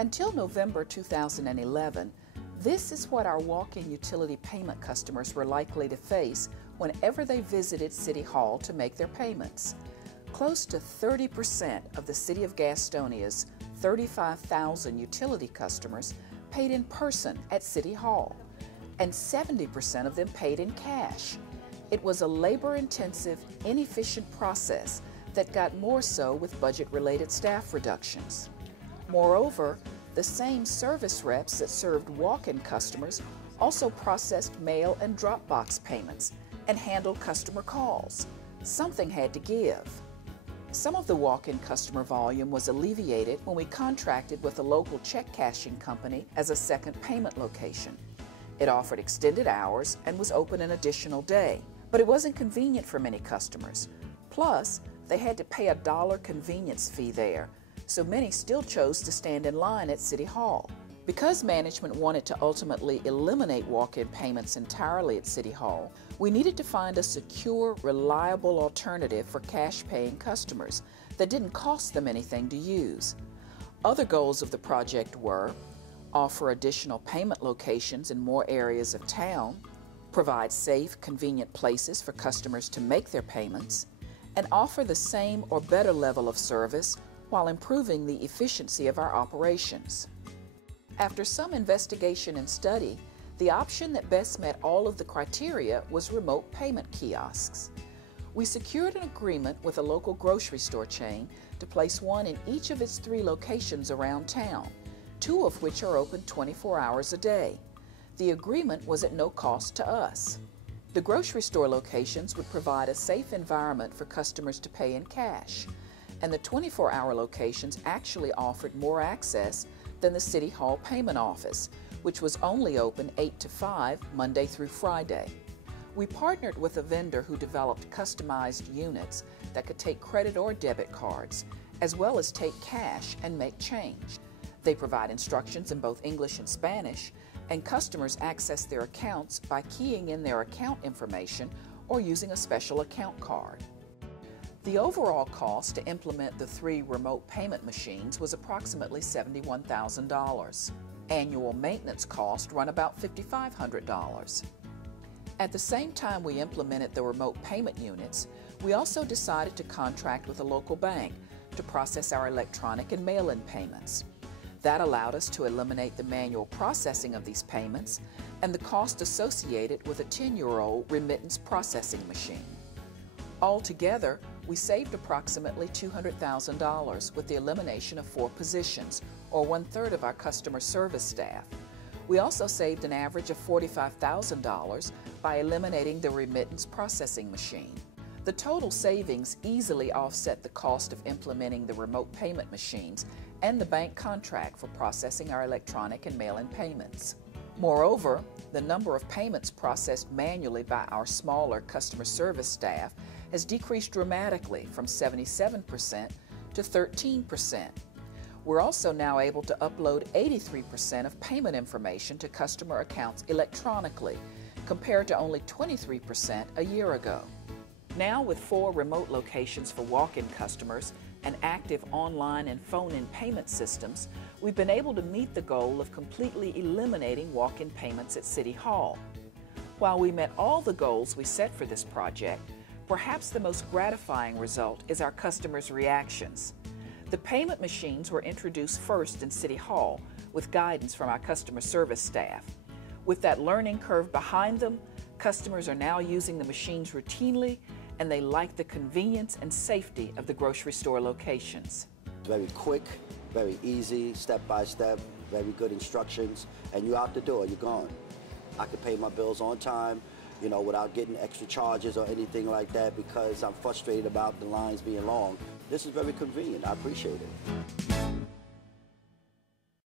Until November 2011, this is what our walk-in utility payment customers were likely to face whenever they visited City Hall to make their payments. Close to 30% of the City of Gastonia's 35,000 utility customers paid in person at City Hall, and 70% of them paid in cash. It was a labor-intensive, inefficient process that got more so with budget-related staff reductions. Moreover, the same service reps that served walk-in customers also processed mail and drop box payments and handled customer calls. Something had to give. Some of the walk-in customer volume was alleviated when we contracted with a local check cashing company as a second payment location. It offered extended hours and was open an additional day, but it wasn't convenient for many customers. Plus, they had to pay $1 convenience fee there, so many still chose to stand in line at City Hall. Because management wanted to ultimately eliminate walk-in payments entirely at City Hall, we needed to find a secure, reliable alternative for cash-paying customers that didn't cost them anything to use. Other goals of the project were offer additional payment locations in more areas of town, provide safe, convenient places for customers to make their payments, and offer the same or better level of service while improving the efficiency of our operations. After some investigation and study, the option that best met all of the criteria was remote payment kiosks. We secured an agreement with a local grocery store chain to place one in each of its 3 locations around town, 2 of which are open 24 hours a day. The agreement was at no cost to us. The grocery store locations would provide a safe environment for customers to pay in cash, and the 24-hour locations actually offered more access than the City Hall payment office, which was only open 8 to 5 Monday through Friday. We partnered with a vendor who developed customized units that could take credit or debit cards, as well as take cash and make change. They provide instructions in both English and Spanish, and customers access their accounts by keying in their account information or using a special account card. The overall cost to implement the 3 remote payment machines was approximately $71,000. Annual maintenance costs run about $5,500. At the same time we implemented the remote payment units, we also decided to contract with a local bank to process our electronic and mail-in payments. That allowed us to eliminate the manual processing of these payments and the cost associated with a 10-year-old remittance processing machine. Altogether, we saved approximately $200,000 with the elimination of 4 positions, or 1/3 of our customer service staff. We also saved an average of $45,000 by eliminating the remittance processing machine. The total savings easily offset the cost of implementing the remote payment machines and the bank contract for processing our electronic and mail-in payments. Moreover, the number of payments processed manually by our smaller customer service staff has decreased dramatically from 77% to 13%. We're also now able to upload 83% of payment information to customer accounts electronically, compared to only 23% a year ago. Now, with 4 remote locations for walk-in customers and active online and phone-in payment systems, we've been able to meet the goal of completely eliminating walk-in payments at City Hall. While we met all the goals we set for this project, perhaps the most gratifying result is our customers' reactions. The payment machines were introduced first in City Hall with guidance from our customer service staff. With that learning curve behind them, customers are now using the machines routinely, and they like the convenience and safety of the grocery store locations. Very quick, very easy, step by step, very good instructions, and you're out the door, you're gone. I can pay my bills on time, without getting extra charges or anything like that because I'm frustrated about the lines being long. This is very convenient. I appreciate it.